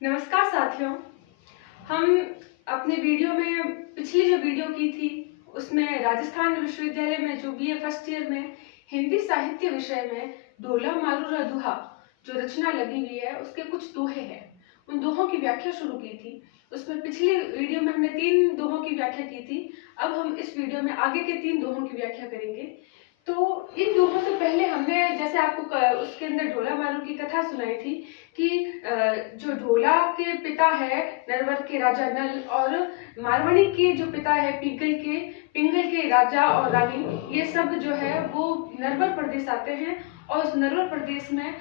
नमस्कार साथियों। हम अपने वीडियो में पिछली जो वीडियो की थी उसमें राजस्थान विश्वविद्यालय में जो बीए फर्स्ट ईयर में हिंदी साहित्य विषय में ढोला मारूरा दुहा जो रचना लगी हुई है उसके कुछ दोहे हैं, उन दोहों की व्याख्या शुरू की थी। उसमें पिछली वीडियो में हमने 3 दोहों की व्याख्या की थी। अब हम इस वीडियो में आगे के 3 दोहों की व्याख्या करेंगे। तो इन दोहों से पहले हमने जैसे आपको उसके अंदर ढोला मारू की कथा सुनाई थी कि जो ढोला के पिता है नरवर के राजा नल और मारवाड़ी के जो पिता है पिंगल के राजा और रानी, ये सब जो है वो नरवर प्रदेश आते हैं। और उस नरवर प्रदेश में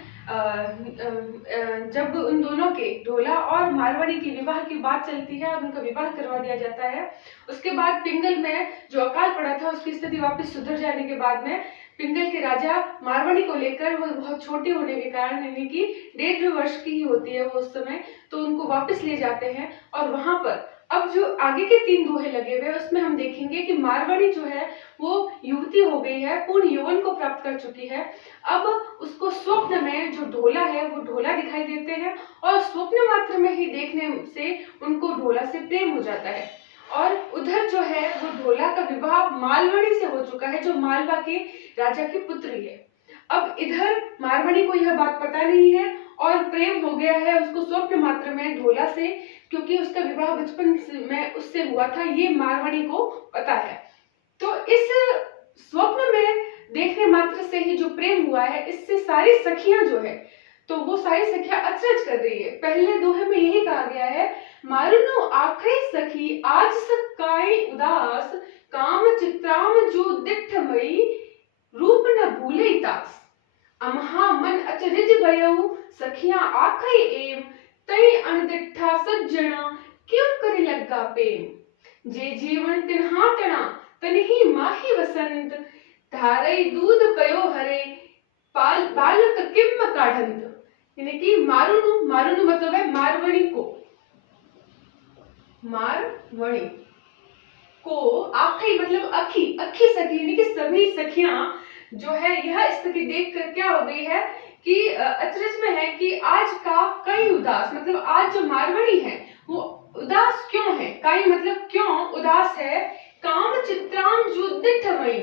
जब उन दोनों के ढोला और मारवाड़ी की विवाह की बात चलती है और उनका विवाह करवा दिया जाता है, उसके बाद पिंगल में जो अकाल पड़ा था उसकी स्थिति वापस सुधर जाने के बाद में पिंगल के राजा मारवाड़ी को लेकर, वो बहुत छोटे होने के कारण यानी कि 1.5 वर्ष की ही होती है वो उस समय, तो उनको वापस ले जाते हैं। और वहां पर अब जो आगे के 3 दोहे लगे हुए उसमें हम देखेंगे कि मारवाड़ी जो है वो युवती हो गई है, पूर्ण यौवन को प्राप्त कर चुकी है। अब उसको स्वप्न में जो ढोला है वो ढोला दिखाई देते हैं और स्वप्न मात्र में ही देखने से उनको ढोला से प्रेम हो जाता है। और उधर जो है वो ढोला का विवाह मालवणी से हो चुका है जो मालवा के राजा की पुत्री है। अब इधर मारवाड़ी को यह बात पता नहीं है और प्रेम हो गया है उसको स्वप्न मात्र में ढोला से, क्योंकि उसका विवाह बचपन में उससे हुआ था, ये मारवाड़ी को पता है। तो इस स्वप्न में देखने मात्र से ही जो प्रेम हुआ है, इससे सारी सखियां जो है तो वो सारी सखियां अचरज कर रही है। पहले दोहे में यही कहा गया है, मारुनु आखरी सखी आज सकाई उदास, काम चित्राम जो दिठमई रूप न भूले तास। अमहा मन अचरज भयउ सखियां आखई एम, तई अनदिठा सज्जना क्यों करी लग्गा प्रेम। जे जीवन तिन्हा तना तनही माही वसंत, धारई दूध पयो हरे बालक किम काढ़ंत। यानी कि मारुनु मतलब है मारवणी को, मारवणी को आखी मतलब अखी सखी यानी कि सभी सखियां जो है यह स्थिति देखकर क्या हो गई है कि अचरज में है कि आज का कई उदास, मतलब आज जो मारवणी है वो उदास क्यों है, कई मतलब क्यों उदास है। काम चित्राम जुदिठमयी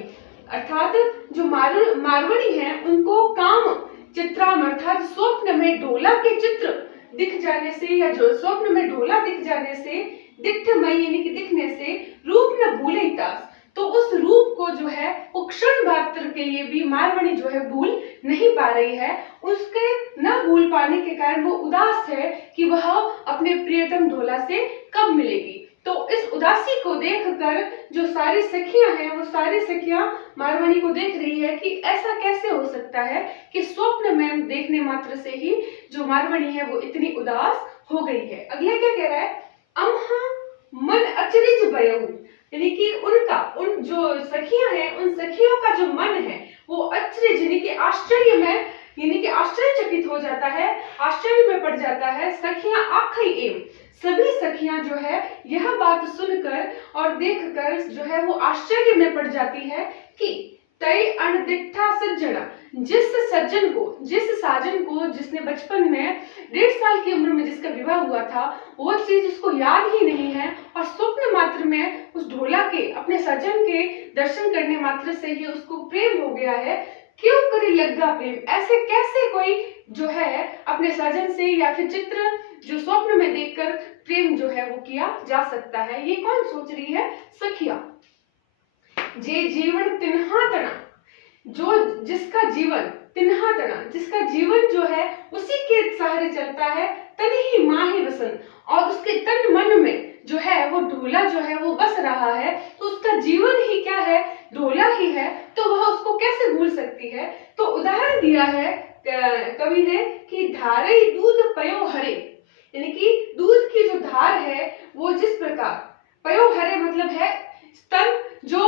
अर्थात जो मारवणी है उनको काम चित्राम अर्थात स्वप्न में ढोला के चित्र दिख जाने से, या जो स्वप्न में ढोला दिख जाने से, दिठमयी यानी कि दिखने से, रूप न भूले तास, तो उस रूप को जो है वो क्षण मात्र के लिए भी मारवाड़ी जो है भूल नहीं पा रही है। उसके न भूल पाने के कारण वो उदास है कि वह अपने प्रियतम ढोला से कब मिलेगी। तो इस उदासी को देखकर जो सारी सखियां हैं वो सारी सखियां मारवाड़ी को देख रही है कि ऐसा कैसे हो सकता है कि स्वप्न में देखने मात्र से ही जो मारवाड़ी है वो इतनी उदास हो गई है। अगला क्या कह रहा है, अम्हा मन अचरज भयउ, यानी कि उन जो सखियां हैं उन सखियों का जो मन है वो अचरज यानी कि आश्चर्य में, यानी कि आश्चर्यचकित हो जाता है, आश्चर्य में पड़ जाता है। सखियां आखई एम, सभी सखियां जो है यह बात सुनकर और देखकर जो है वो आश्चर्य में पड़ जाती है कि तई अनदिठा सज्जना, जिस सज्जन को, जिस साजन को जिसने बचपन में 1.5 साल की उम्र में जिसका विवाह हुआ था वो चीज उसको याद ही नहीं है और स्वप्न मात्र में उस ढोला के अपने सज्जन के दर्शन करने मात्र से ही उसको प्रेम हो गया है। क्यों करी लग्गा प्रेम, ऐसे कैसे कोई जो है अपने सज्जन से या फिर चित्र जो स्वप्न में देखकर प्रेम जो है वो किया जा सकता है। ये कौन सोच रही है, सखिया। जे जीवन तिन्हा तना, जो जिसका जीवन तिन्हा तना, जिसका जीवन जो है उसी के सहारे चलता है, तन ही माही वसन, और उसके तन मन में जो है वो ढोला जो है वो बस रहा है, तो उसका जीवन ही क्या है, ढोला ही है, तो वह उसको कैसे भूल सकती है। तो उदाहरण दिया है कवि ने कि धारई दूध पयो हरे, यानी कि दूध की जो धार है वो जिस प्रकार, पयो हरे मतलब है स्तन, जो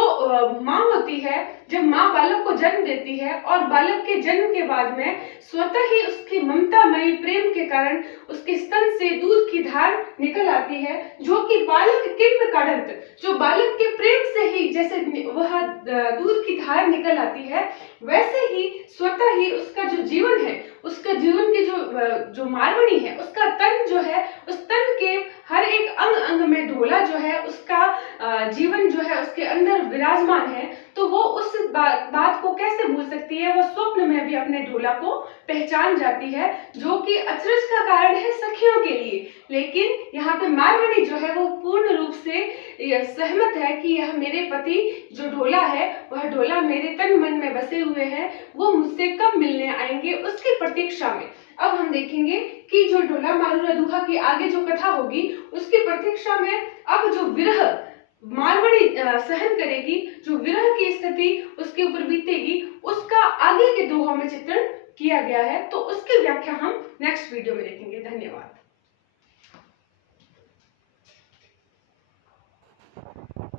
माँ होती है जब माँ बालक को जन्म देती है और बालक के जन्म के बाद में स्वतः ही उसकी ममतामयी प्रेम के कारण उसके स्तन से दूध की धार निकल आती है, जो कि बालक किम काढ़ंत, जो बालक के प्रेम से ही जैसे वह दूध की धार निकल आती है, वैसे ही स्वतः ही उसका जो जीवन है, उसका जीवन की जो जो मारवाड़ी है उसका तन जो है, उस तन के हर एक अंग अंग में ढोला जो है उसका जीवन जो है उसके अंदर विराजमान है, तो वो उस बात को कैसे भूल सकती है। वो स्वप्न में भी अपने ढोला को पहचान जाती है, जो कि अचरज का कारण है सखियों के लिए। लेकिन यहाँ पे मारवाड़ी जो है वो पूर्ण रूप से सहमत है कि यह मेरे पति जो ढोला है, वह ढोला मेरे तन मन में बसे हुए हैं, वो मुझसे कब मिलने आएंगे उसकी प्रतीक्षा में। अब हम देखेंगे कि जो ढोला मारूरा दुहा की आगे जो कथा होगी उसकी प्रतीक्षा में अब जो विरह मारवाड़ी सहन करेगी, जो विरह की स्थिति उसके ऊपर बीतेगी, उसका आगे के दोहों में चित्रण किया गया है। तो उसकी व्याख्या हम नेक्स्ट वीडियो में देखेंगे। धन्यवाद।